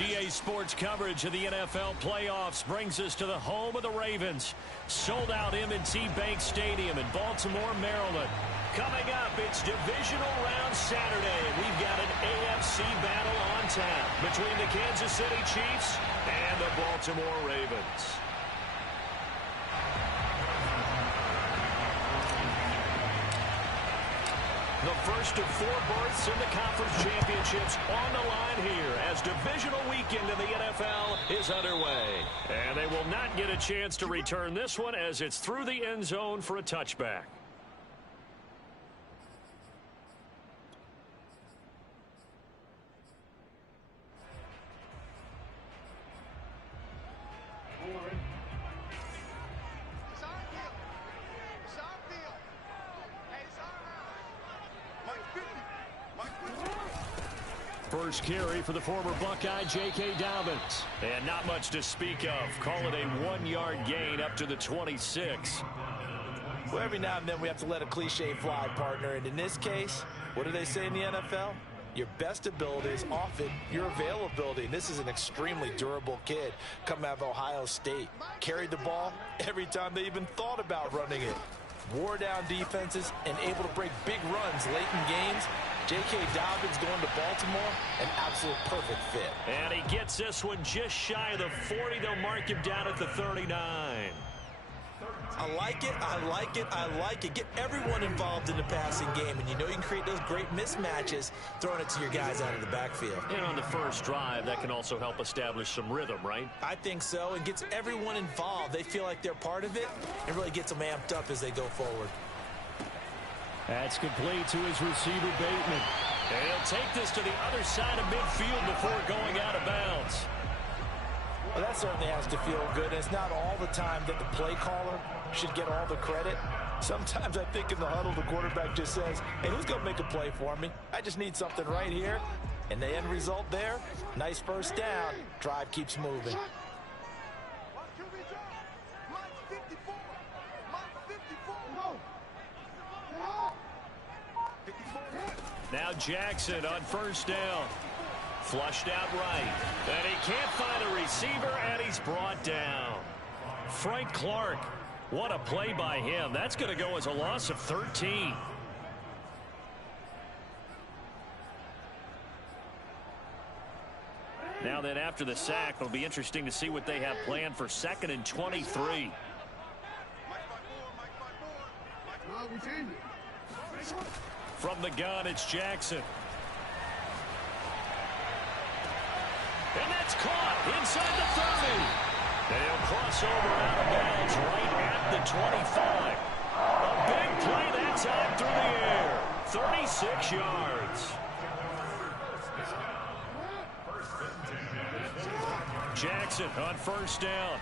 EA Sports coverage of the NFL playoffs brings us to the home of the Ravens. Sold out M&T Bank Stadium in Baltimore, Maryland. Coming up, it's divisional round Saturday. We've got an AFC battle on tap between the Kansas City Chiefs and the Baltimore Ravens. The first of 4 berths in the conference championships on the line here as divisional weekend in the NFL is underway. And they will not get a chance to return this one as it's through the end zone for a touchback. First carry for the former Buckeye, J.K. Dobbins. And not much to speak of. Call it a 1-yard gain up to the 26. Well, every now and then we have to let a cliche fly, partner. And in this case, what do they say in the NFL? Your best ability is often your availability. And this is an extremely durable kid coming out of Ohio State. Carried the ball every time they even thought about running it. Wore down defenses and able to break big runs late in games. J.K. Dobbins going to Baltimore, an absolute perfect fit. And he gets this one just shy of the 40. They'll mark him down at the 39. I like it, I like it, I like it. Get everyone involved in the passing game, and you know you can create those great mismatches throwing it to your guys out of the backfield. And on the first drive, that can also help establish some rhythm, right? I think so. It gets everyone involved. They feel like they're part of it, and really gets them amped up as they go forward. That's complete to his receiver, Bateman. And he'll take this to the other side of midfield before going out of bounds. Well, that certainly has to feel good. And it's not all the time that the play caller should get all the credit. Sometimes I think in the huddle, the quarterback just says, hey, who's going to make a play for me? I just need something right here. And the end result there, nice first down. Drive keeps moving. Now Jackson on first down. Flushed out right. And he can't find a receiver, and he's brought down. Frank Clark. What a play by him. That's going to go as a loss of 13. Now then, after the sack, it'll be interesting to see what they have planned for 2nd and 23. From the gun, it's Jackson. And that's caught inside the 30. And he'll cross over out of bounds right at the 25. A big play that time through the air. 36 yards. Jackson on first down.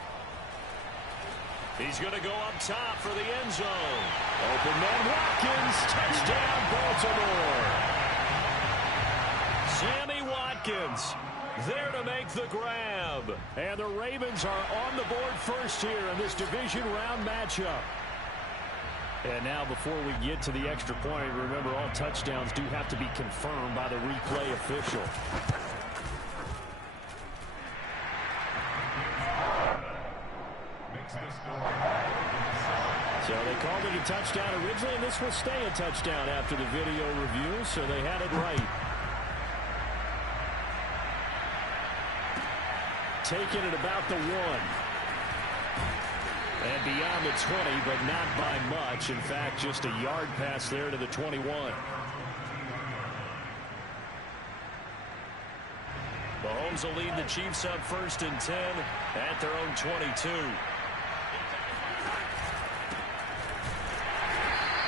He's going to go up top for the end zone. Open man Watkins. Touchdown, Baltimore. Sammy Watkins there to make the grab. And the Ravens are on the board first here in this division round matchup. And now before we get to the extra point, remember all touchdowns do have to be confirmed by the replay official. So they called it a touchdown originally, and this will stay a touchdown after the video review, so they had it right. Taking it about the 1. And beyond the 20, but not by much. In fact, just a yard pass there to the 21. Mahomes will lead the Chiefs up 1st and 10 at their own 22.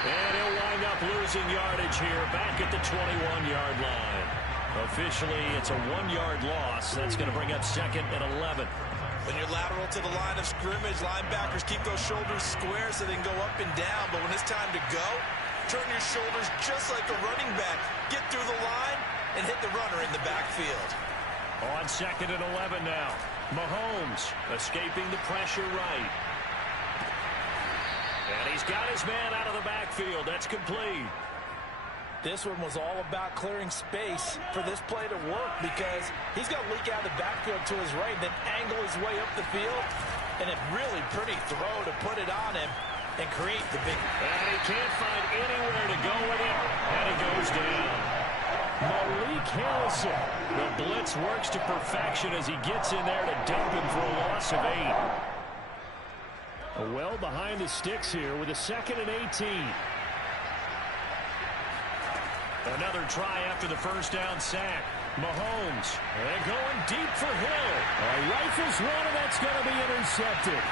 And he'll wind up losing yardage here back at the 21-yard line. Officially, it's a 1-yard loss. That's going to bring up 2nd and 11. When you're lateral to the line of scrimmage, linebackers keep those shoulders square so they can go up and down. But when it's time to go, turn your shoulders just like a running back. Get through the line and hit the runner in the backfield. On 2nd and 11 now. Mahomes escaping the pressure right. And he's got his man out of the backfield. That's complete. This one was all about clearing space for this play to work because he's going to leak out of the backfield to his right, then angle his way up the field. And a really pretty throw to put it on him and create the big. And he can't find anywhere to go with it. And he goes down. Malik Harrison. The blitz works to perfection as he gets in there to dump him for a loss of 8. Well behind the sticks here with a 2nd and 18. Another try after the first down sack. Mahomes, and going deep for Hill. Rifles one, and that's going to be intercepted.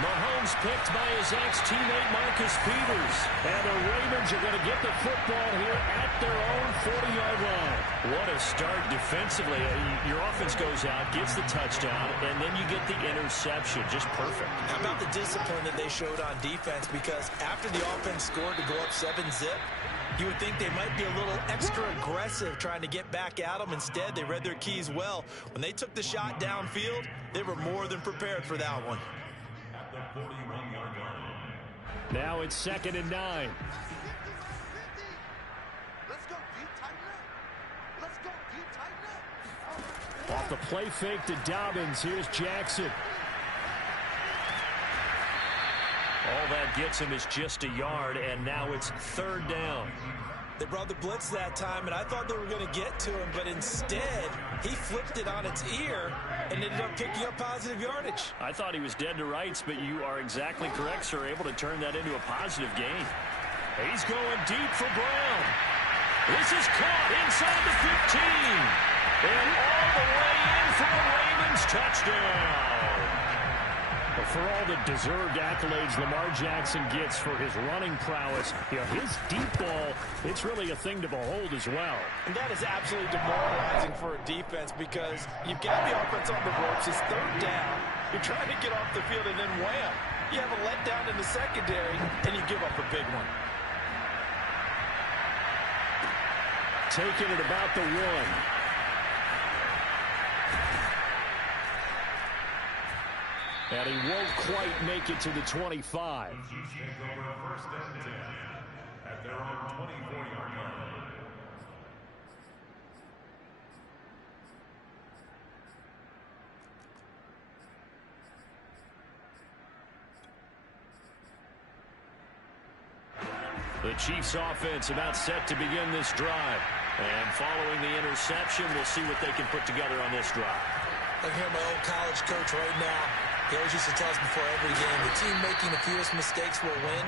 Mahomes picked by his ex-teammate Marcus Peters. And the Ravens are going to get the football here at their own 40-yard line. What a start defensively. Your offense goes out, gets the touchdown, and then you get the interception. Just perfect. How about the discipline that they showed on defense? Because after the offense scored to go up 7-zip, you would think they might be a little extra aggressive trying to get back at them. Instead, they read their keys well. When they took the shot downfield, they were more than prepared for that one. Now it's 2nd and 9. Off the play fake to Dobbins. Here's Jackson. All that gets him is just a yard, and now it's 3rd down. They brought the blitz that time, and I thought they were going to get to him, but instead, he flipped it on its ear and ended up picking up positive yardage. I thought he was dead to rights, but you are exactly correct, sir. Able to turn that into a positive gain. He's going deep for Brown. This is caught inside the 15. And all the way in for a Ravens touchdown. For all the deserved accolades Lamar Jackson gets for his running prowess, his deep ball, it's really a thing to behold as well. And that is absolutely demoralizing for a defense because you've got the offense on the ropes. It's 3rd down. You're trying to get off the field, and then wham, you have a letdown in the secondary, and you give up a big one. Taking it about the 1. And he won't quite make it to the 25. The Chiefs offense about set to begin this drive. And following the interception, we'll see what they can put together on this drive. I hear my old college coach right now. He always used to tell us before every game, the team making the fewest mistakes will win.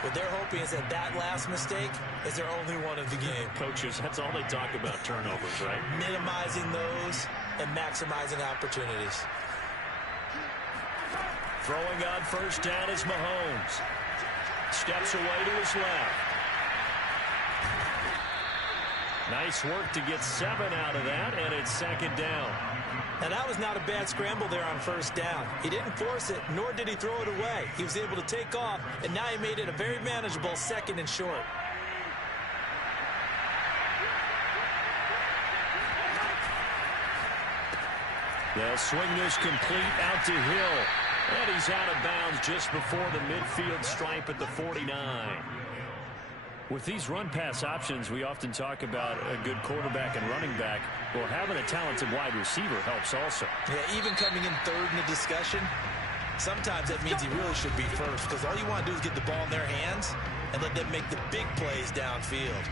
What they're hoping is that last mistake is their only one of the game. Coaches, that's all they talk about, turnovers, right? Minimizing those and maximizing opportunities. Throwing on first down is Mahomes. Steps away to his left. Nice work to get 7 out of that, and it's 2nd down. Now, that was not a bad scramble there on first down. He didn't force it, nor did he throw it away. He was able to take off, and now he made it a very manageable 2nd and short. They'll swing this complete out to Hill. And he's out of bounds just before the midfield stripe at the 49. With these run-pass options, we often talk about a good quarterback and running back. Well, having a talented wide receiver helps also. Yeah, even coming in 3rd in the discussion, sometimes that means he really should be first because all you want to do is get the ball in their hands and let them make the big plays downfield.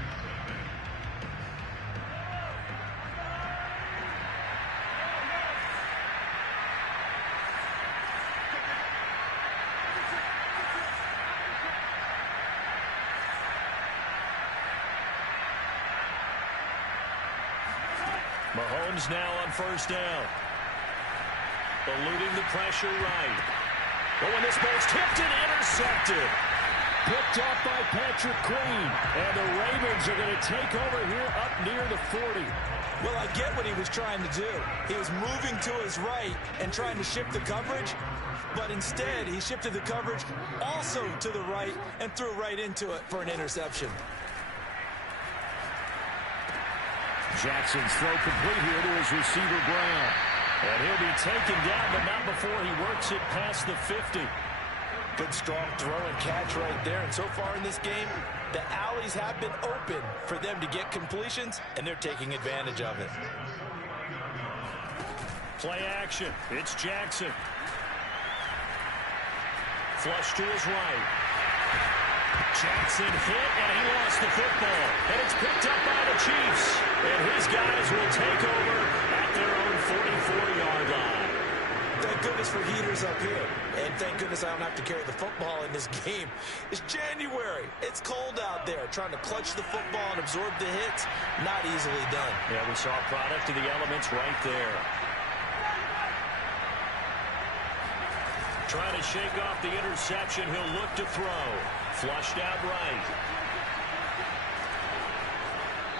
Mahomes now on first down. Eluding the pressure right. Oh, and this ball's tipped and intercepted. Picked off by Patrick Queen. And the Ravens are going to take over here up near the 40. Well, I get what he was trying to do. He was moving to his right and trying to shift the coverage. But instead, he shifted the coverage also to the right and threw right into it for an interception. Jackson's throw complete here to his receiver, Brown. And he'll be taken down, but not before he works it past the 50. Good, strong throw and catch right there. And so far in this game, The alleys have been open for them to get completions, and they're taking advantage of it. Play action. It's Jackson. Flush to his right. Jackson hit, and he lost the football. And it's picked up by the Chiefs. And his guys will take over at their own 44-yard line. Thank goodness for heaters up here. And thank goodness I don't have to carry the football in this game. It's January. It's cold out there. Trying to clutch the football and absorb the hits, not easily done. Yeah, we saw a product of the elements right there. Trying to shake off the interception. He'll look to throw. Flushed out right.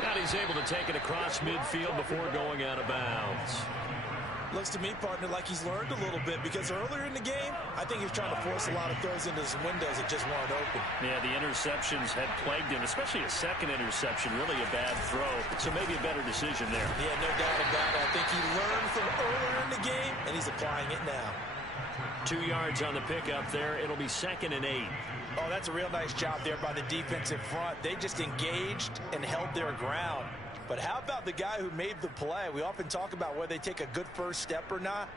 Now he's able to take it across midfield before going out of bounds. Looks to me, partner, like he's learned a little bit, because earlier in the game, I think he was trying to force a lot of throws into his windows that just weren't open. Yeah, the interceptions had plagued him, especially a second interception, really a bad throw. So maybe a better decision there. Yeah, no doubt about it. I think he learned from earlier in the game, and he's applying it now. 2 yards on the pickup there. It'll be 2nd and 8. Oh, that's a real nice job there by the defensive front. They just engaged and held their ground. But how about the guy who made the play? We often talk about whether they take a good first step or not.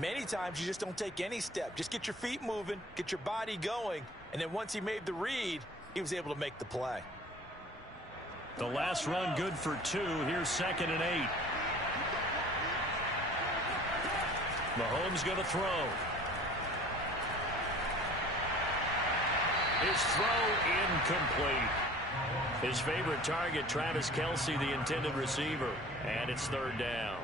Many times you just don't take any step. Just get your feet moving, get your body going, and then once he made the read, he was able to make the play. The last run good for 2. Here's 2nd and 8. Mahomes going to throw. His throw incomplete. His favorite target, Travis Kelce, the intended receiver. And it's 3rd down.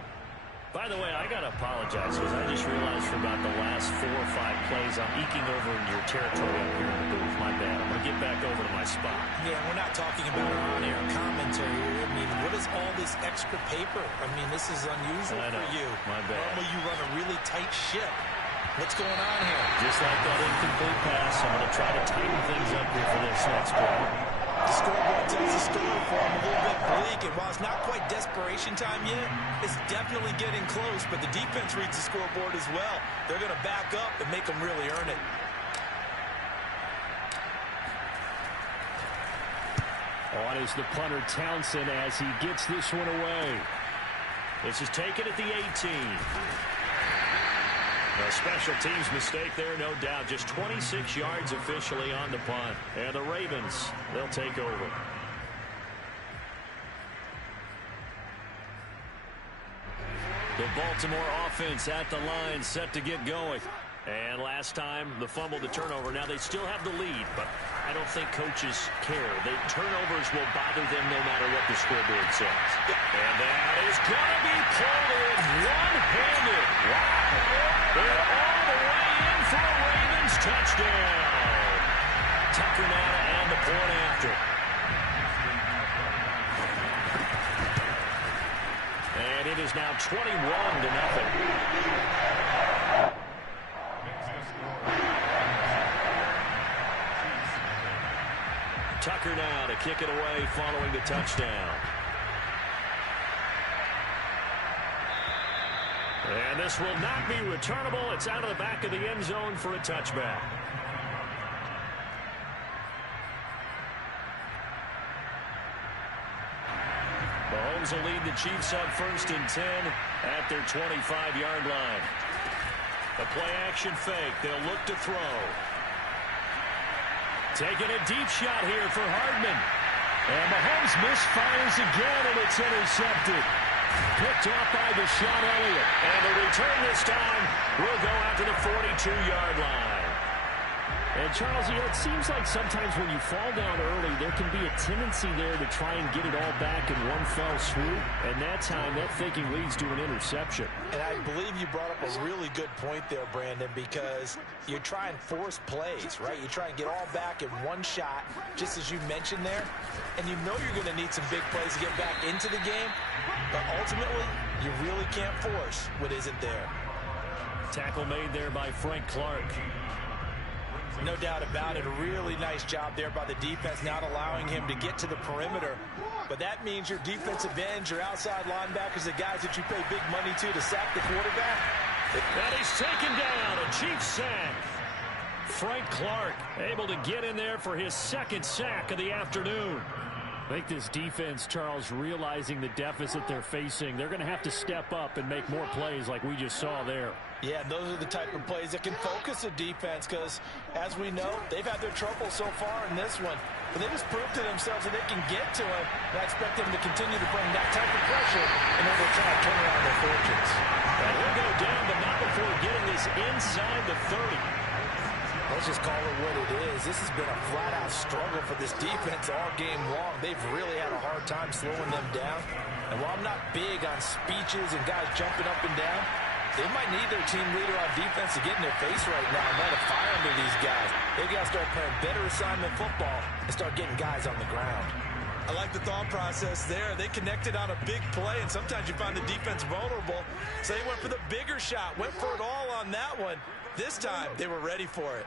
By the way, I got to apologize because I just realized for about the last 4 or 5 plays, I'm eking over in your territory up here in the booth. My bad. I'm going to get back over to my spot. Yeah, we're not talking about our on-air commentary. I mean, what is all this extra paper? I mean, this is unusual for you. My bad. Normally you run a really tight ship. What's going on here? Just like that incomplete pass, I'm going to try to tighten things up here for this next play. The scoreboard tells the story for him, a little bit bleak, and while it's not quite desperation time yet, it's definitely getting close, but the defense reads the scoreboard as well. They're going to back up and make them really earn it. On is the punter, Townsend, as he gets this one away. This is taken at the 18. A special teams mistake there, no doubt. Just 26 yards officially on the punt. And the Ravens, they'll take over. The Baltimore offense at the line, set to get going. And last time, the fumble, the turnover. Now they still have the lead, but I don't think coaches care. The turnovers will bother them no matter what the scoreboard says. And that is going to be pulled in one-handed. Wow. They're all the way in for a Ravens touchdown. Tucker now to add the point after. And it is now 21-0. Tucker now to kick it away following the touchdown. And this will not be returnable. It's out of the back of the end zone for a touchback. Mahomes will lead the Chiefs up 1st and 10 at their 25-yard line. A play-action fake. They'll look to throw. Taking a deep shot here for Hardman. And Mahomes misfires again, and it's intercepted. Picked off by Deshaun Elliott. And the return this time will go out to the 42-yard line. And, Charles, you know, it seems like sometimes when you fall down early, there can be a tendency there to try and get it all back in one fell swoop. And that time, that thinking leads to an interception. And I believe you brought up a really good point there, Brandon, because you try and force plays, right? You try and get all back in one shot, just as you mentioned there. And you know you're going to need some big plays to get back into the game. But ultimately, you really can't force what isn't there. Tackle made there by Frank Clark. No doubt about it. A really nice job there by the defense, not allowing him to get to the perimeter. But that means your defensive ends, your outside linebackers, the guys that you pay big money to sack the quarterback. That is taken down. A Chiefs sack. Frank Clark able to get in there for his second sack of the afternoon. I think this defense, Charles, realizing the deficit they're facing, they're going to have to step up and make more plays like we just saw there. Yeah, and those are the type of plays that can focus a defense because, as we know, they've had their trouble so far in this one. But they just proved to themselves that they can get to him, and I expect them to continue to bring that type of pressure in order to try to turn around their fortunes. And he'll go down, but not before getting this inside the 30. Let's just call it what it is. This has been a flat-out struggle for this defense all game long. They've really had a hard time slowing them down. And while I'm not big on speeches and guys jumping up and down, they might need their team leader on defense to get in their face right now and light a fire under these guys. They've got to start playing better assignment football and start getting guys on the ground. I like the thought process there. They connected on a big play, and sometimes you find the defense vulnerable. So they went for the bigger shot, went for it all on that one. This time, they were ready for it.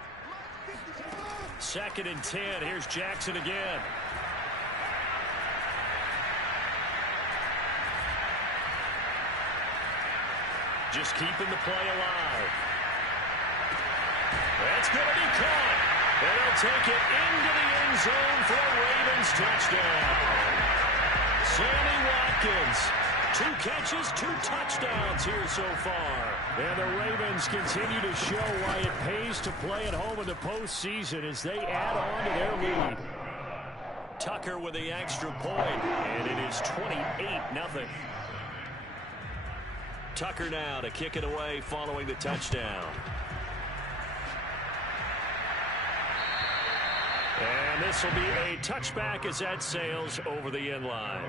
2nd and 10. Here's Jackson again. Just keeping the play alive. That's going to be caught. And they'll take it into the end zone for a Ravens touchdown. Sammy Watkins. 2 catches, 2 touchdowns here so far. And the Ravens continue to show why it pays to play at home in the postseason as they add on to their lead. Tucker with the extra point, and it is 28-0. Tucker now to kick it away following the touchdown. And this will be a touchback as that sails over the end line.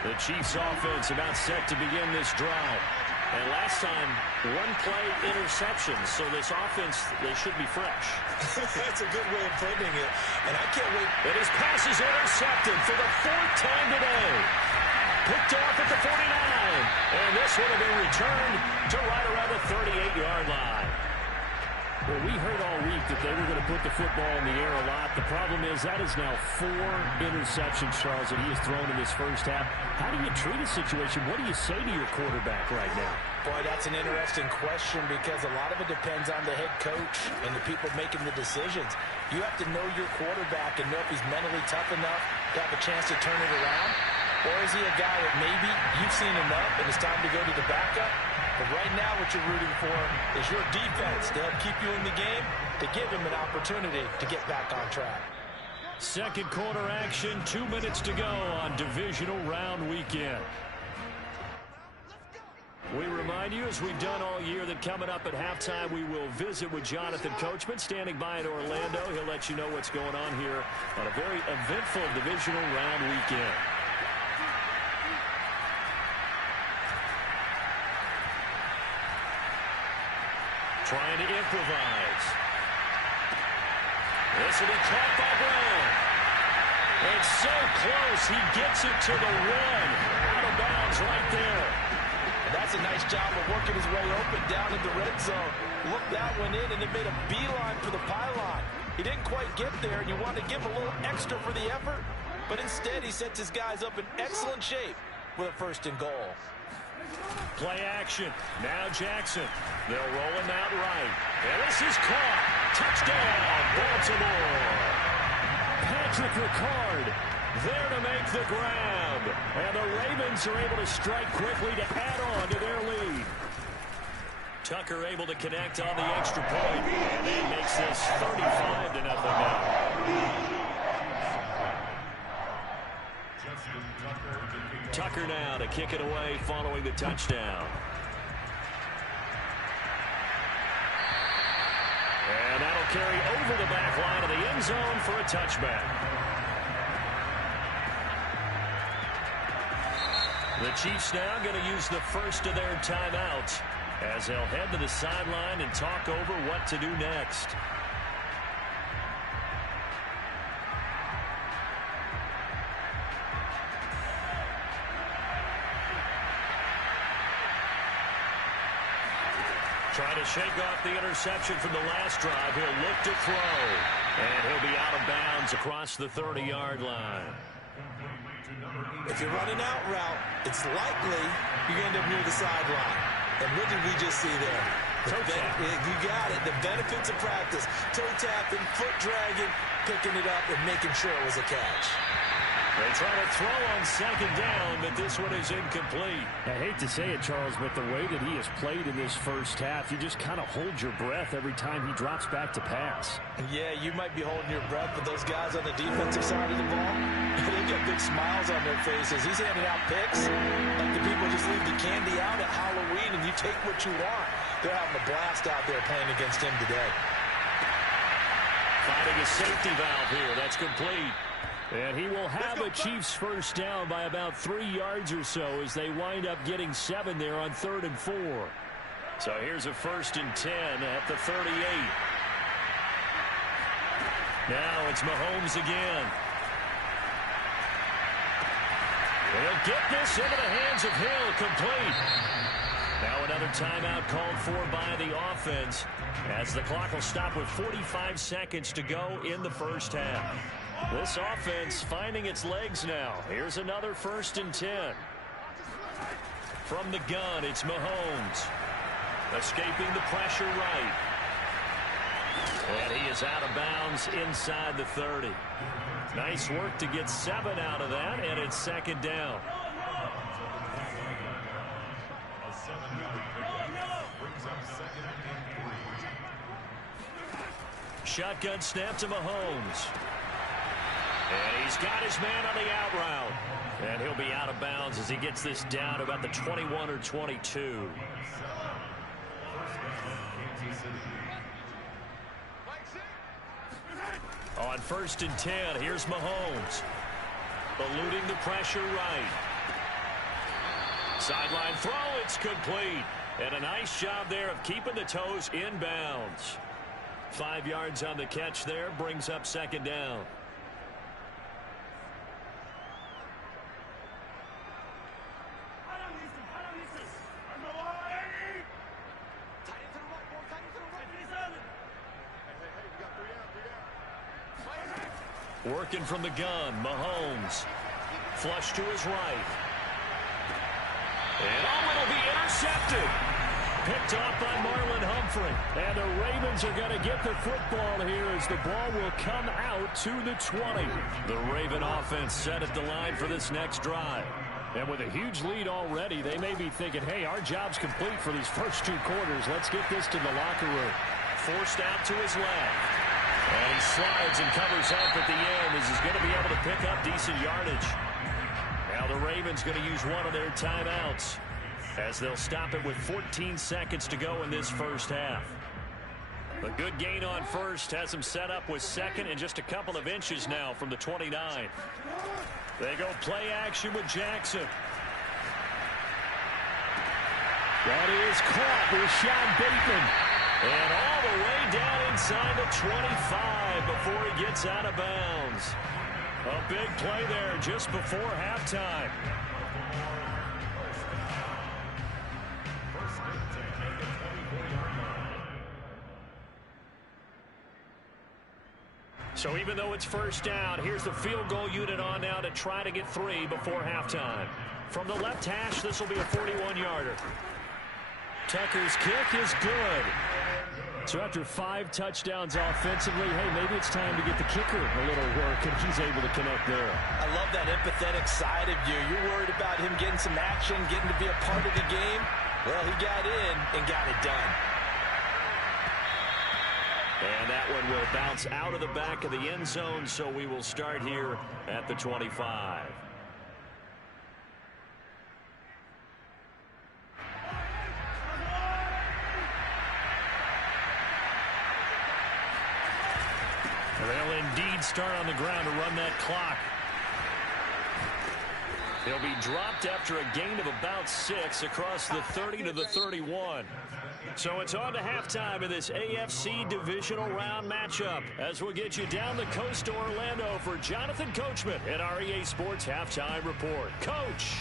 The Chiefs offense about set to begin this drive. And last time, 1-play interception. So this offense, they should be fresh. That's a good way of putting it. And I can't wait. And his pass is intercepted for the 4th time today. Picked off at the 49. And this one will be returned to right around the 38-yard line. Well, we heard all week that they were going to put the football in the air a lot. The problem is that is now 4 interceptions, Charles, that he has thrown in this first half. How do you treat a situation? What do you say to your quarterback right now? Boy, that's an interesting question because a lot of it depends on the head coach and the people making the decisions. You have to know your quarterback and know if he's mentally tough enough to have a chance to turn it around. Or is he a guy that maybe you've seen enough and it's time to go to the backup? But right now what you're rooting for is your defense to help keep you in the game, to give him an opportunity to get back on track. Second quarter action, 2 minutes to go on divisional round weekend. We remind you, as we've done all year, that coming up at halftime, we will visit with Jonathan Coachman, standing by in Orlando. He'll let you know what's going on here on a very eventful divisional round weekend. Trying to improvise. This will be caught by Brown. And so close, he gets it to the 1. Out of bounds right there. And that's a nice job of working his way open down in the red zone. Looked that one in and it made a beeline for the pylon. He didn't quite get there, and you want to give him a little extra for the effort. But instead, he sets his guys up in excellent shape with a 1st and goal. Play action. Now Jackson. They'll roll him out right. And this is caught. Touchdown, Baltimore. Patrick Ricard there to make the grab. And the Ravens are able to strike quickly to add on to their lead. Tucker able to connect on the extra point. And that makes this 35-0 now. Tucker now to kick it away following the touchdown. And that'll carry over the back line of the end zone for a touchback. The Chiefs now going to use the first of their timeouts as they'll head to the sideline and talk over what to do next. Trying to shake off the interception from the last drive. He'll look to throw. And he'll be out of bounds across the 30-yard line. If you're running out route, it's likely you're going to end up near the sideline. And what did we just see there? You got it. The benefits of practice. Toe tapping, foot dragging, picking it up, and making sure it was a catch. They try to throw on second down, but this one is incomplete. I hate to say it, Charles, but the way that he has played in this first half, you just kind of hold your breath every time he drops back to pass. Yeah, you might be holding your breath, but those guys on the defensive side of the ball, they've got big smiles on their faces. He's handing out picks like the people just leave the candy out at Halloween, and you take what you want. They're having a blast out there playing against him today. Finding a safety valve here. That's complete. And he will have a Chiefs first down by about 3 yards or so as they wind up getting 7 there on 3rd and 4. So here's a 1st and 10 at the 38. Now it's Mahomes again. He'll get this into the hands of Hill, complete. Now another timeout called for by the offense as the clock will stop with 45 seconds to go in the first half. This offense finding its legs now. Here's another 1st and 10. From the gun, it's Mahomes. Escaping the pressure right. And he is out of bounds inside the 30. Nice work to get 7 out of that, and it's 2nd down. Shotgun snap to Mahomes. And he's got his man on the out route. And he'll be out of bounds as he gets this down to about the 21 or 22. On 1st and 10, here's Mahomes. Eluding the pressure right. Sideline throw, it's complete. And a nice job there of keeping the toes in bounds. 5 yards on the catch there, brings up 2nd down. Working from the gun, Mahomes. Flush to his right. And it'll be intercepted. Picked off by Marlon Humphrey. And the Ravens are going to get the football here as the ball will come out to the 20. The Raven offense set at the line for this next drive. And with a huge lead already, they may be thinking, hey, our job's complete for these first 2 quarters. Let's get this to the locker room. Forced out to his left. And he slides and covers up at the end as he's going to be able to pick up decent yardage. Now the Ravens going to use one of their timeouts as they'll stop it with 14 seconds to go in this first half. A good gain on first has him set up with 2nd and just a couple of inches now from the 29. They go play action with Jackson. That is caught with Sean Bateman. And all the way down inside the 25 before he gets out of bounds. A big play there just before halftime. So even though it's first down, here's the field goal unit on now to try to get 3 before halftime. From the left hash, this will be a 41-yarder. Tucker's kick is good. So after 5 touchdowns offensively, hey, maybe it's time to get the kicker a little work, and he's able to connect there. I love that empathetic side of you. You're worried about him getting some action, getting to be a part of the game. Well, he got in and got it done. And that one will bounce out of the back of the end zone, so we will start here at the 25. They'll indeed start on the ground to run that clock. He'll be dropped after a gain of about 6 across the 30 to the 31. So it's on to halftime in this AFC divisional round matchup as we'll get you down the coast to Orlando for Jonathan Coachman at our EA Sports Halftime Report. Coach.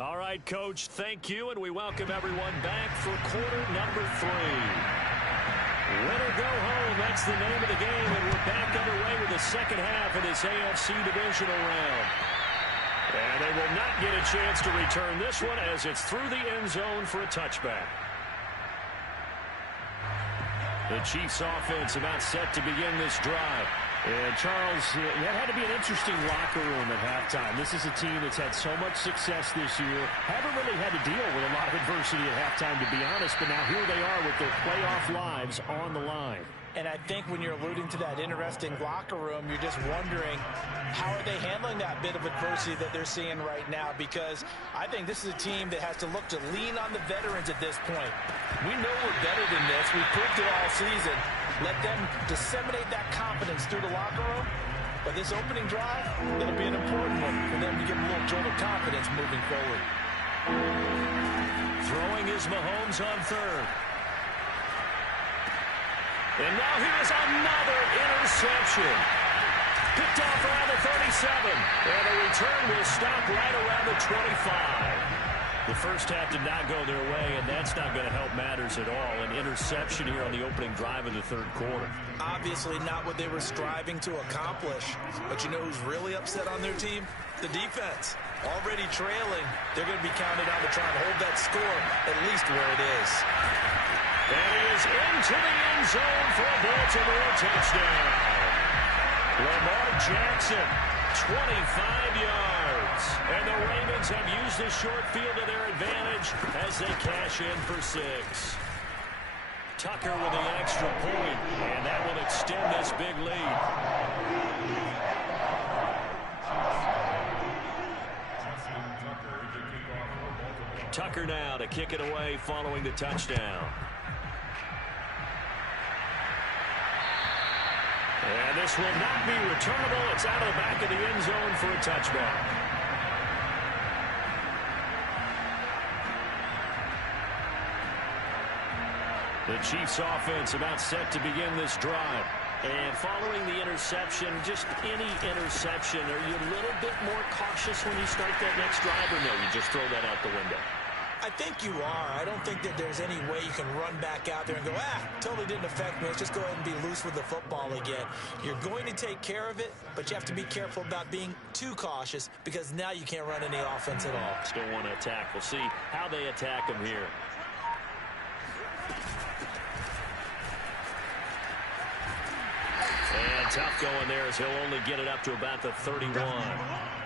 All right, Coach, thank you, and we welcome everyone back for quarter number 3. Win or go home, that's the name of the game, and we're back underway with the second half of this AFC divisional round. And they will not get a chance to return this one as it's through the end zone for a touchback. The Chiefs offense about set to begin this drive. And, Charles, that had to be an interesting locker room at halftime. This is a team that's had so much success this year. Haven't really had to deal with a lot of adversity at halftime, to be honest. But now here they are with their playoff lives on the line. And I think when you're alluding to that interesting locker room, you're just wondering how are they handling that bit of adversity that they're seeing right now, because I think this is a team that has to look to lean on the veterans at this point. We know we're better than this. We've proved it all season. Let them disseminate that confidence through the locker room. But this opening drive, it'll be an important one for them to get a little jolt of confidence moving forward. Throwing is Mahomes on third. And now here's another interception. Picked off around the 37. And the return will stop right around the 25. The first half did not go their way, and that's not going to help matters at all. An interception here on the opening drive of the third quarter. Obviously not what they were striving to accomplish. But you know who's really upset on their team? The defense. Already trailing. They're going to be counted on to try and hold that score at least where it is. And he is into the end zone for a Baltimore touchdown. Lamar Jackson, 25 yards. And the Ravens have used the short field to their advantage as they cash in for 6. Tucker with the extra point, and that will extend this big lead. Tucker now to kick it away following the touchdown. And this will not be returnable. It's out of the back of the end zone for a touchback. The Chiefs offense about set to begin this drive. And following the interception, just any interception, are you a little bit more cautious when you start that next drive, or no, you just throw that out the window? I think you are. I don't think that there's any way you can run back out there and go, totally didn't affect me. Let's just go ahead and be loose with the football again. You're going to take care of it, but you have to be careful about being too cautious, because now you can't run any offense at all. Still want to attack. We'll see how they attack him here. And tough going there as he'll only get it up to about the 31.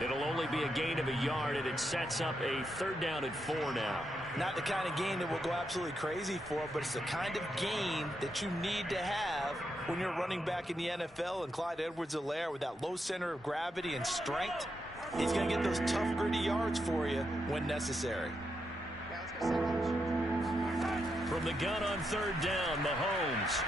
It'll only be a gain of a yard, and it sets up a 3rd down and 4 now. Not the kind of gain that we'll go absolutely crazy for, but it's the kind of gain that you need to have when you're running back in the NFL. And Clyde Edwards-Helaire, with that low center of gravity and strength, he's going to get those tough, gritty yards for you when necessary. From the gun on 3rd down, Mahomes.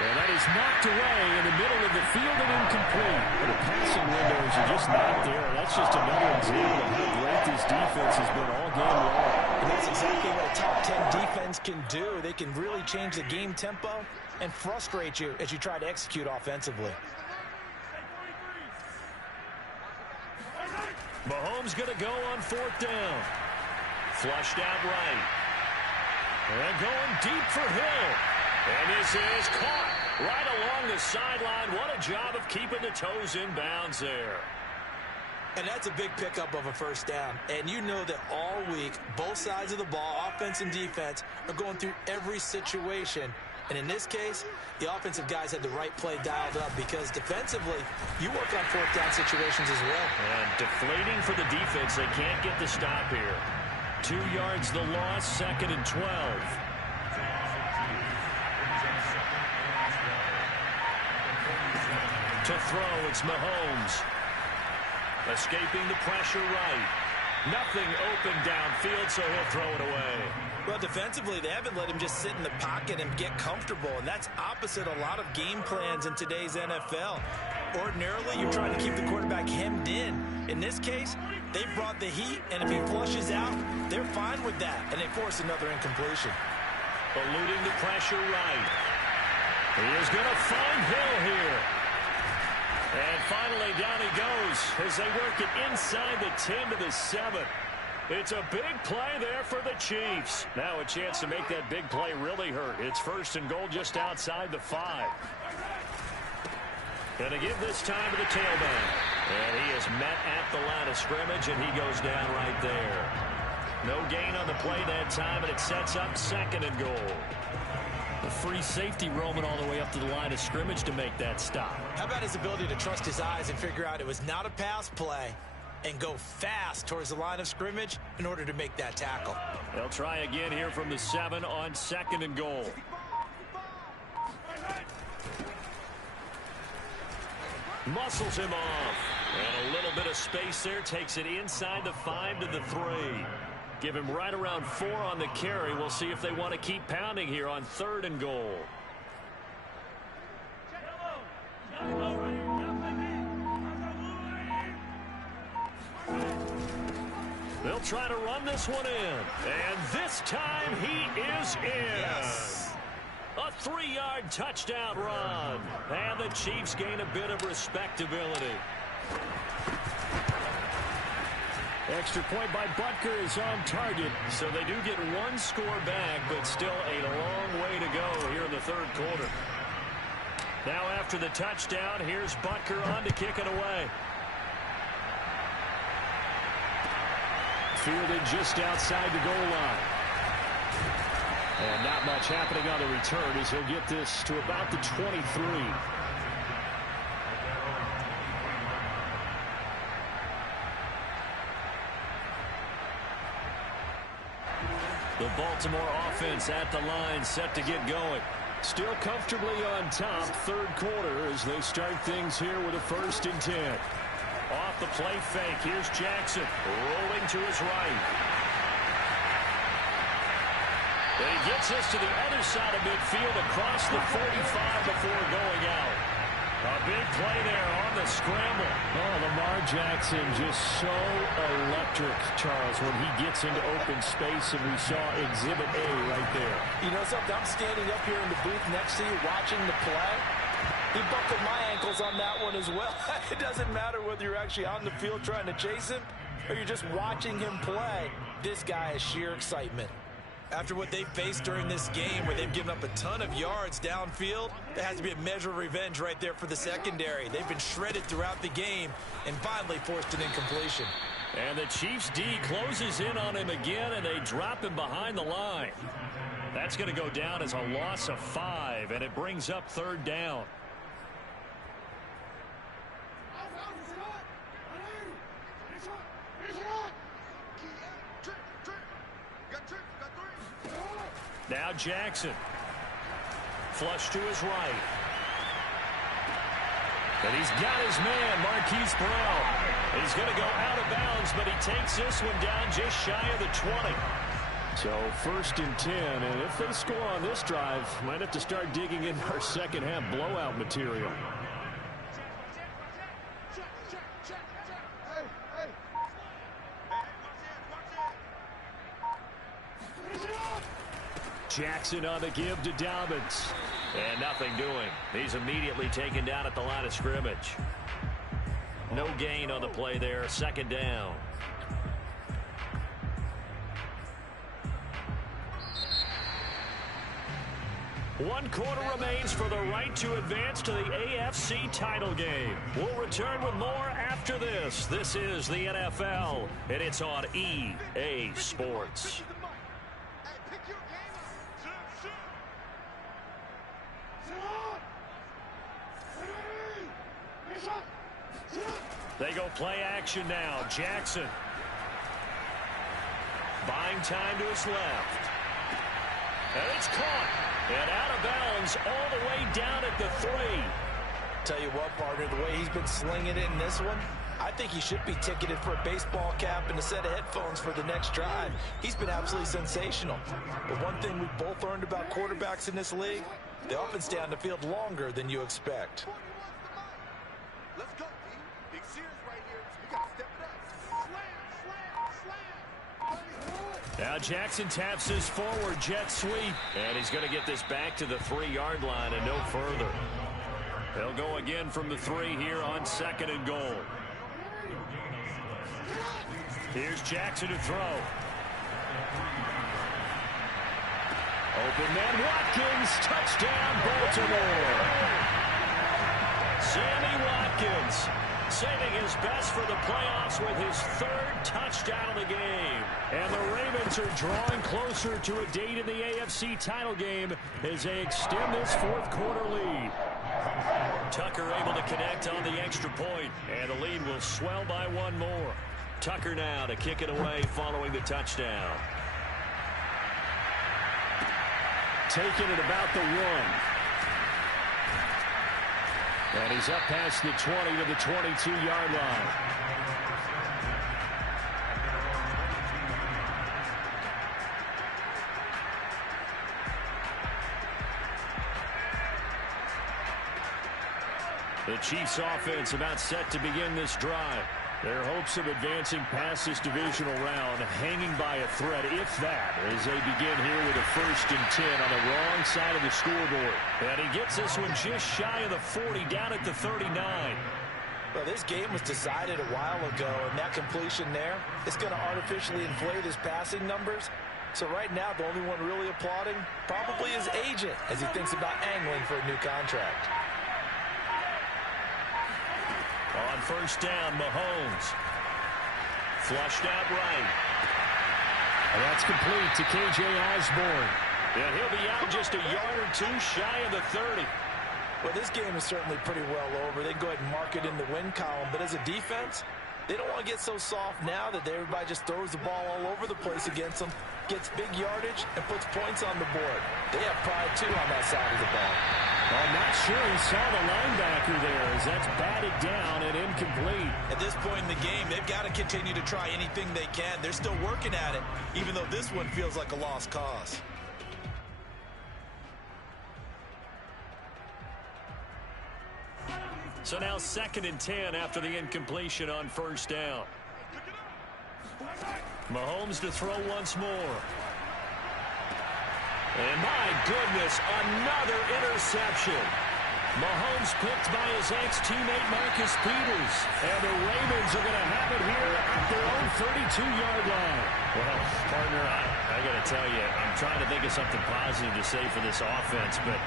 And that is knocked away in the middle of the field and incomplete. The passing windows are just not there. That's just another example of how great this defense has been all game long. And that's exactly what a top 10 defense can do. They can really change the game tempo and frustrate you as you try to execute offensively. Mahomes going to go on 4th down. Flushed out right. And going deep for Hill. And this is caught right along the sideline. What a job of keeping the toes in bounds there. And that's a big pickup of a 1st down. And you know that all week, both sides of the ball, offense and defense, are going through every situation. And in this case, the offensive guys had the right play dialed up, because defensively, you work on 4th down situations as well. And deflating for the defense. They can't get the stop here. 2 yards the loss, 2nd and 12. To throw, it's Mahomes. Escaping the pressure right. Nothing open downfield, so he'll throw it away. Well, defensively, they haven't let him just sit in the pocket and get comfortable, and that's opposite a lot of game plans in today's NFL. Ordinarily, you're trying to keep the quarterback hemmed in. In this case, they brought the heat, and if he flushes out, they're fine with that, and they force another incompletion. Eluding the pressure right. He is going to find Hill here. And finally, down he goes as they work it inside the 10 to the 7. It's a big play there for the Chiefs. Now a chance to make that big play really hurt. It's 1st and goal just outside the 5. Going to give this time to the tailback. And he is met at the line of scrimmage, and he goes down right there. No gain on the play that time, and it sets up 2nd and goal. The free safety roaming all the way up to the line of scrimmage to make that stop. How about his ability to trust his eyes and figure out it was not a pass play and go fast towards the line of scrimmage in order to make that tackle. They'll try again here from the 7 on 2nd and goal. Muscles him off. And a little bit of space there. Takes it inside the 5 to the 3. Give him right around 4 on the carry. We'll see if they want to keep pounding here on 3rd and goal. They'll try to run this one in. And this time he is in. Yes. A 3-yard touchdown run. And the Chiefs gain a bit of respectability. Extra point by Butker is on target. So they do get 1 score back, but still a long way to go here in the 3rd quarter. Now after the touchdown, here's Butker on to kick it away. Fielded just outside the goal line. And not much happening on the return as he'll get this to about the 23. The Baltimore offense at the line, set to get going. Still comfortably on top, 3rd quarter as they start things here with a 1st and 10. Off the play fake, here's Jackson rolling to his right. And he gets us to the other side of midfield across the 45 before going out. A big play there on the scramble. Oh, Lamar Jackson just so electric, Charles, when he gets into open space, and we saw Exhibit A right there. You know something? I'm standing up here in the booth next to you watching the play. He buckled my ankles on that one as well. It doesn't matter whether you're actually on the field trying to chase him or you're just watching him play. This guy is sheer excitement. After what they faced during this game where they've given up a ton of yards downfield, there has to be a measure of revenge right there for the secondary. They've been shredded throughout the game and finally forced an incompletion. And the Chiefs D closes in on him again, and they drop him behind the line. That's going to go down as a loss of 5, and it brings up 3rd down. Now Jackson. Flush to his right. And he's got his man, Marquise Brown. He's going to go out of bounds, but he takes this one down just shy of the 20. So 1st and 10, and if they score on this drive, might have to start digging in our second half blowout material. Jackson on the give to Dobbins. And nothing doing. He's immediately taken down at the line of scrimmage. No gain on the play there. 2nd down. One quarter remains for the right to advance to the AFC title game. We'll return with more after this. This is the NFL, and it's on EA Sports. They go play action now. Jackson. Buying time to his left. And it's caught. And out of bounds all the way down at the 3. Tell you what, partner, the way he's been slinging it in this one, I think he should be ticketed for a baseball cap and a set of headphones for the next drive. He's been absolutely sensational. But one thing we've both learned about quarterbacks in this league, they often stay on the field longer than you expect. Let's go, D. Big series right here. We got to step it up. Now Jackson taps his forward jet sweep. And he's going to get this back to the 3-yard line and no further. They'll go again from the 3 here on 2nd and goal. Here's Jackson to throw. Open man Watkins, touchdown Baltimore. Sammy Watkins saving his best for the playoffs with his 3rd touchdown of the game. And the Ravens are drawing closer to a date in the AFC title game as they extend this 4th quarter lead. Tucker able to connect on the extra point, and the lead will swell by 1 more. Tucker now to kick it away following the touchdown. Taking it about the 1. And he's up past the 20 to the 22-yard line. The Chiefs offense about set to begin this drive. Their hopes of advancing past this divisional round hanging by a thread, if that, as they begin here with a 1st and 10 on the wrong side of the scoreboard. And he gets this one just shy of the 40, down at the 39. Well, this game was decided a while ago, and that completion there, it's going to artificially inflate his passing numbers. So right now, the only one really applauding probably his agent as he thinks about angling for a new contract. On 1st down, Mahomes. Flushed out right. And that's complete to K.J. Osborne. And he'll be out just a yard or 2 shy of the 30. Well, this game is certainly pretty well over. They can go ahead and mark it in the win column. But as a defense, they don't want to get so soft now that everybody just throws the ball all over the place against them, gets big yardage, and puts points on the board. They have pride, too, on that side of the ball. I'm not sure he saw the linebacker there as that's batted down and incomplete. At this point in the game, they've got to continue to try anything they can. They're still working at it, even though this one feels like a lost cause. So now 2nd and 10 after the incompletion on 1st down. Mahomes to throw once more. And my goodness, another interception. Mahomes picked by his ex-teammate Marcus Peters. And the Ravens are going to have it here at their own 32-yard line. Well, partner, I got to tell you, I'm trying to think of something positive to say for this offense, but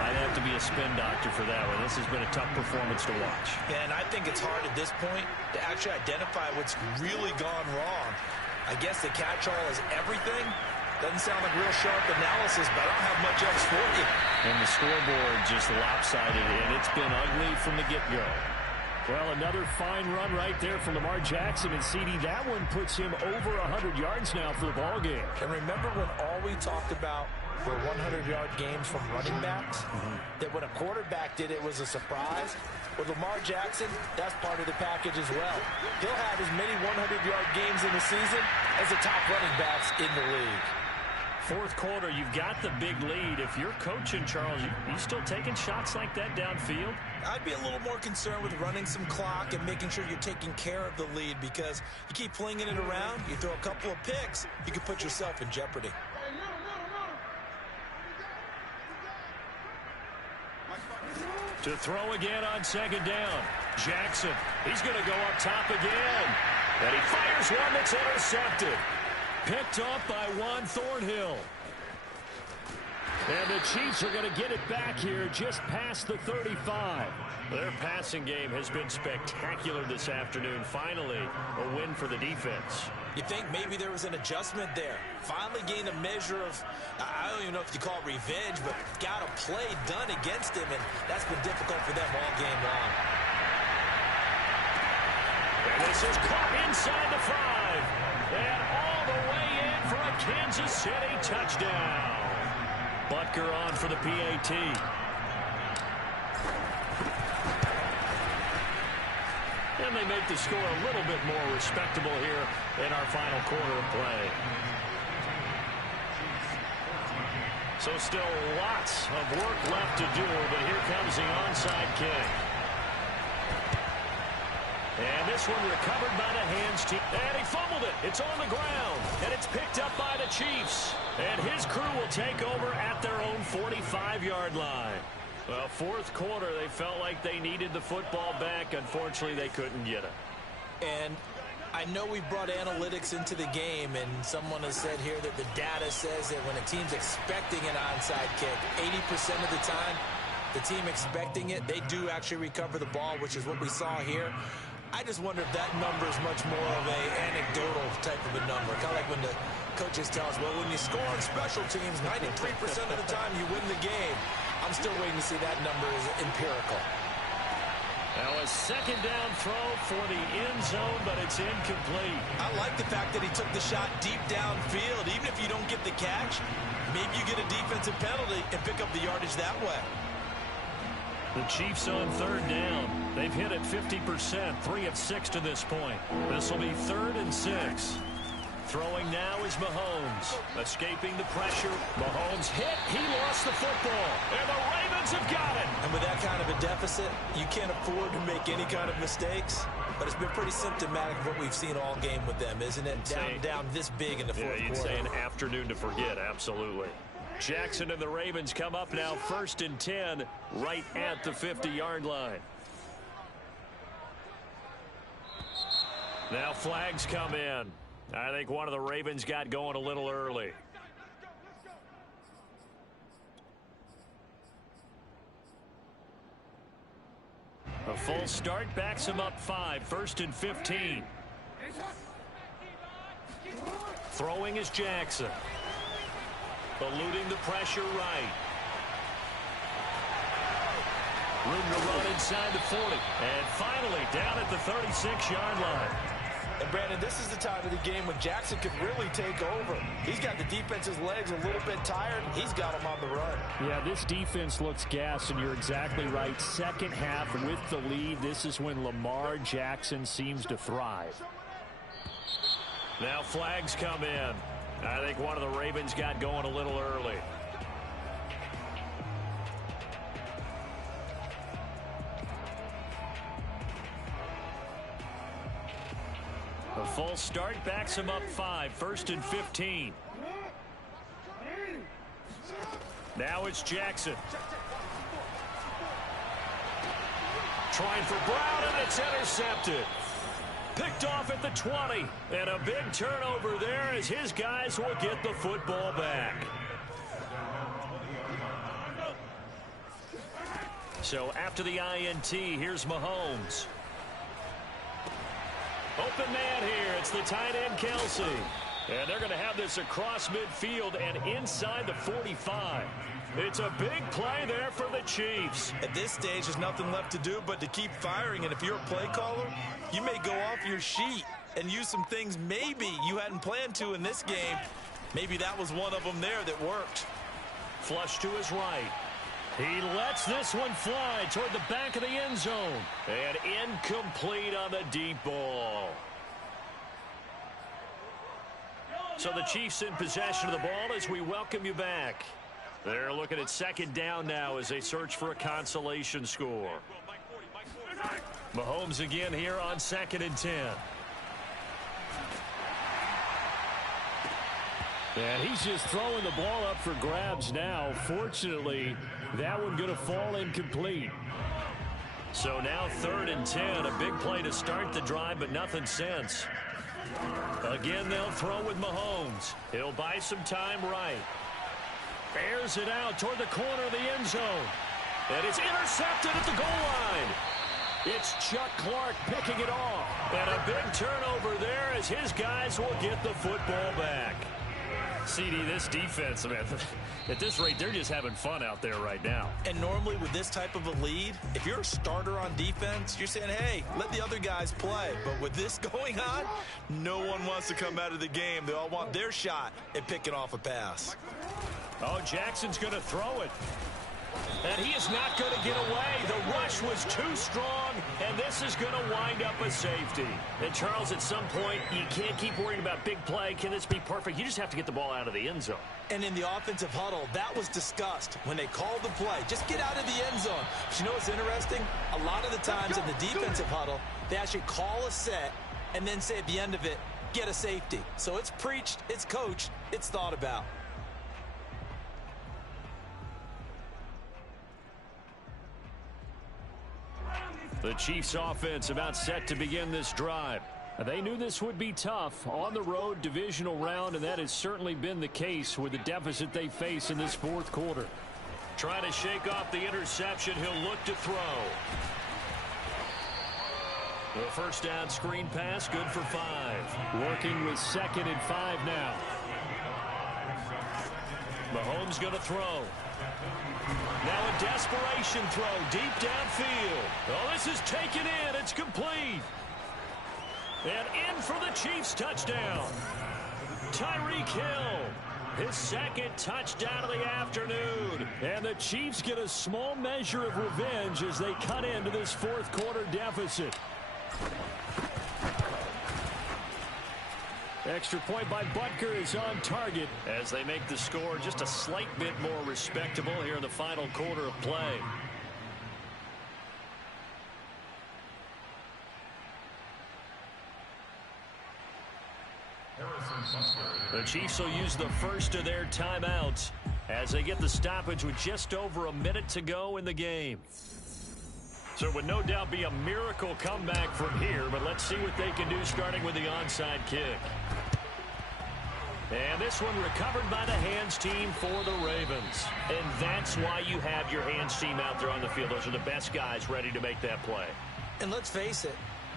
I'd have to be a spin doctor for that one. This has been a tough performance to watch. Yeah, and I think it's hard at this point to actually identify what's really gone wrong. I guess the catch-all is everything. Doesn't sound like real sharp analysis, but I don't have much else for you. And the scoreboard just lopsided, and it's been ugly from the get-go. Well, another fine run right there from Lamar Jackson, and CD, that one puts him over 100 yards now for the ball game. And remember when all we talked about were 100-yard games from running backs? That when a quarterback did it was a surprise? With Lamar Jackson, that's part of the package as well. He'll have as many 100-yard games in the season as the top running backs in the league. 4th quarter, you've got the big lead. If you're coaching, Charles, you still taking shots like that downfield? I'd be a little more concerned with running some clock and making sure you're taking care of the lead, because you keep flinging it around, you throw a couple of picks, you can put yourself in jeopardy. To throw again on 2nd down. Jackson, he's going to go up top again. And he fires one that's intercepted. Picked off by Juan Thornhill. And the Chiefs are going to get it back here just past the 35. Their passing game has been spectacular this afternoon. Finally, a win for the defense. You think maybe there was an adjustment there. Finally gained a measure of, I don't even know if you call it revenge, but got a play done against him, and that's been difficult for them all game long. And this is caught inside the 5. And all the way in for a Kansas City touchdown. Butker on for the PAT. And they make the score a little bit more respectable here in our final quarter of play. So still lots of work left to do, but here comes the onside kick. And this one recovered by the hands team. And he fumbled it. It's on the ground. And it's picked up by the Chiefs. And his crew will take over at their own 45-yard line. Well, fourth quarter, they felt like they needed the football back. Unfortunately, they couldn't get it. And I know we brought analytics into the game, and someone has said here that the data says that when a team's expecting an onside kick, 80% of the time, the team expecting it, they do actually recover the ball, which is what we saw here. I just wonder if that number is much more of a anecdotal type of a number. Kind of like when the coaches tell us, well, when you score on special teams, 93% of the time you win the game. I'm still waiting to see that number is empirical. Now a second down throw for the end zone, but it's incomplete. I like the fact that he took the shot deep downfield. Even if you don't get the catch, maybe you get a defensive penalty and pick up the yardage that way. The Chiefs on third down. They've hit it 50%, 3 of 6 to this point. This will be 3rd and 6. Throwing now is Mahomes. Escaping the pressure. Mahomes hit. He lost the football. And the Ravens have got it. And with that kind of a deficit, you can't afford to make any kind of mistakes. But it's been pretty symptomatic of what we've seen all game with them, isn't it? Down this big in the fourth quarter. You'd say an afternoon to forget, absolutely. Jackson and the Ravens come up now 1st and 10 right at the 50-yard line. Now flags come in. I think one of the Ravens got going a little early. A full start backs him up 5, 1st and 15. Throwing is Jackson. Eluding the pressure right. Room to run inside the 40. And finally down at the 36-yard line. And, Brandon, this is the time of the game when Jackson could really take over. He's got the defense's legs a little bit tired. He's got them on the run. Yeah, this defense looks gassed, and you're exactly right. Second half with the lead, this is when Lamar Jackson seems to thrive. Now flags come in. I think one of the Ravens got going a little early. A full start backs him up 5, 1st and 15. Now it's Jackson. Trying for Brown, and it's intercepted. Picked off at the 20. And a big turnover there as his guys will get the football back. So after the INT, here's Mahomes. Open man here. It's the tight end, Kelsey. And they're going to have this across midfield and inside the 45. It's a big play there for the Chiefs. At this stage, there's nothing left to do but to keep firing. And if you're a play caller, you may go off your sheet and use some things maybe you hadn't planned to in this game. Maybe that was one of them there that worked. Flush to his right. He lets this one fly toward the back of the end zone. And incomplete on the deep ball. So the Chiefs in possession of the ball as we welcome you back. They're looking at second down now as they search for a consolation score. Mahomes again here on 2nd and 10. And he's just throwing the ball up for grabs now. Fortunately, that one going to fall incomplete. So now 3rd and 10. A big play to start the drive, but nothing since. Again, they'll throw with Mahomes. He'll buy some time right. Airs it out toward the corner of the end zone. And it's intercepted at the goal line. It's Chuck Clark picking it off. And a big turnover there as his guys will get the football back. CD, this defense, man, at this rate, they're just having fun out there right now. And normally with this type of a lead, if you're a starter on defense, you're saying, hey, let the other guys play. But with this going on, no one wants to come out of the game. They all want their shot at picking off a pass. Oh, Jackson's going to throw it. And he is not going to get away. The rush was too strong, and this is going to wind up a safety. And, Charles, at some point, you can't keep worrying about big play. Can this be perfect? You just have to get the ball out of the end zone. And in the offensive huddle, that was discussed when they called the play. Just get out of the end zone. But you know what's interesting? A lot of the times in the defensive huddle, they actually call a set and then say at the end of it, get a safety. So it's preached, it's coached, it's thought about. The Chiefs offense about set to begin this drive. They knew this would be tough on the road divisional round, and that has certainly been the case with the deficit they face in this fourth quarter. Trying to shake off the interception. He'll look to throw. The first down screen pass, good for 5. Working with 2nd and 5 now. Mahomes going to throw. Now a desperation throw deep downfield. Oh, this is taken in. It's complete. And in for the Chiefs touchdown. Tyreek Hill. His 2nd touchdown of the afternoon. And the Chiefs get a small measure of revenge as they cut into this fourth quarter deficit. Extra point by Butker is on target as they make the score just a slight bit more respectable here in the final quarter of play. The Chiefs will use the first of their timeouts as they get the stoppage with just over a minute to go in the game. So it would no doubt be a miracle comeback from here, but let's see what they can do starting with the onside kick. And this one recovered by the hands team for the Ravens. And that's why you have your hands team out there on the field. Those are the best guys ready to make that play. And let's face it,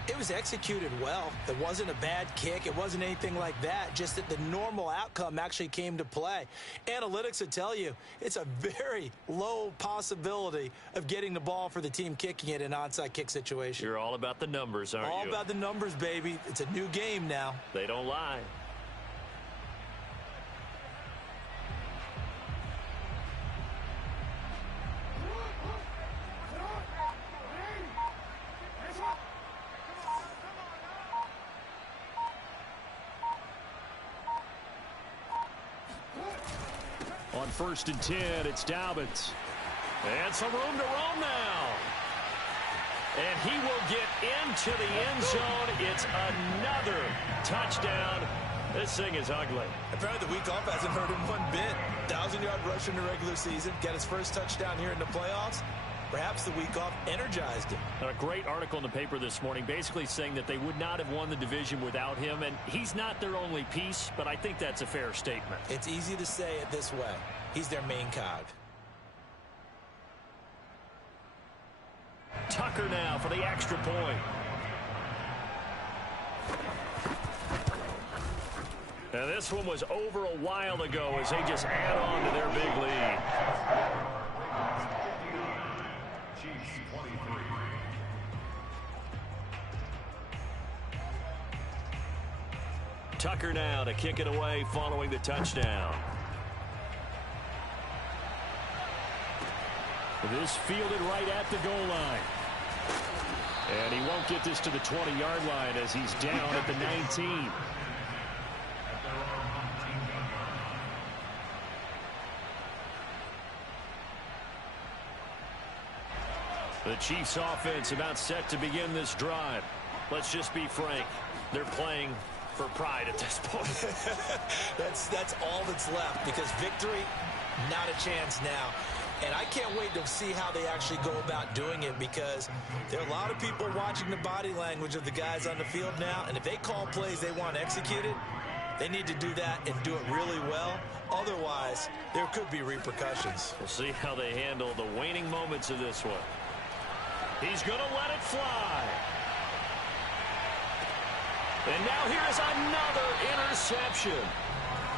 it was executed well. It wasn't a bad kick. It wasn't anything like that. Just that the normal outcome actually came to play. Analytics would tell you it's a very low possibility of getting the ball for the team kicking it in an onside kick situation. You're all about the numbers, aren't you? All about the numbers, baby. It's a new game now. They don't lie. On 1st and 10, it's Dobbins. And some room to roam now. And he will get into the end zone. It's another touchdown. This thing is ugly. Apparently the week off hasn't hurt him one bit. 1,000-yard rush in the regular season. Got his first touchdown here in the playoffs. Perhaps the week off energized him. A great article in the paper this morning basically saying that they would not have won the division without him, and he's not their only piece, but I think that's a fair statement. It's easy to say it this way. He's their main cog. Tucker now for the extra point. And this one was over a while ago as they just add on to their big lead. Tucker now to kick it away following the touchdown. This fielded right at the goal line. And he won't get this to the 20-yard line as he's down at the 19. The Chiefs offense about set to begin this drive. Let's just be frank. They're playing for pride at this point. That's all that's left, because victory, not a chance now. And I can't wait to see how they actually go about doing it, because there are a lot of people watching the body language of the guys on the field now, and if they call plays they want executed, they need to do that and do it really well. Otherwise, there could be repercussions. We'll see how they handle the waning moments of this one. He's going to let it fly. And now here is another interception.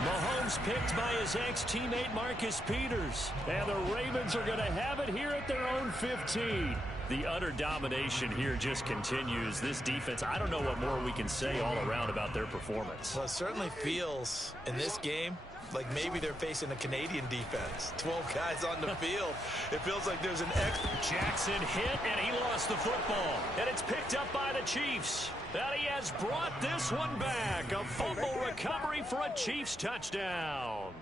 Mahomes picked by his ex-teammate Marcus Peters. And the Ravens are going to have it here at their own 15. The utter domination here just continues. This defense, I don't know what more we can say all around about their performance. Well, it certainly feels in this game like maybe they're facing a Canadian defense. 12 guys on the field. It feels like there's an Jackson hit, and he lost the football. And it's picked up by the Chiefs. And he has brought this one back. A fumble recovery for a Chiefs touchdown.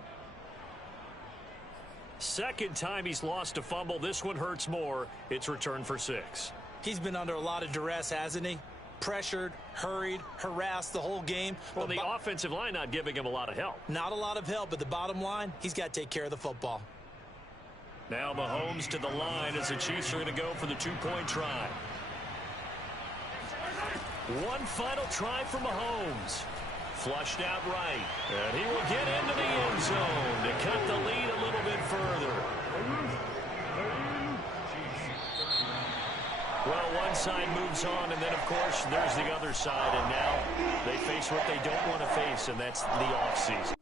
Second time he's lost a fumble. This one hurts more. It's returned for 6. He's been under a lot of duress, hasn't he? Pressured, hurried, harassed the whole game. Well, the offensive line not giving him a lot of help. Not a lot of help, but the bottom line, he's got to take care of the football. Now Mahomes to the line as the Chiefs are going to go for the 2-point try. One final try for Mahomes. Flushed out right. And he will get into the end zone to cut the lead a little bit further. Well, one side moves on, and then, of course, there's the other side. And now they face what they don't want to face, and that's the offseason.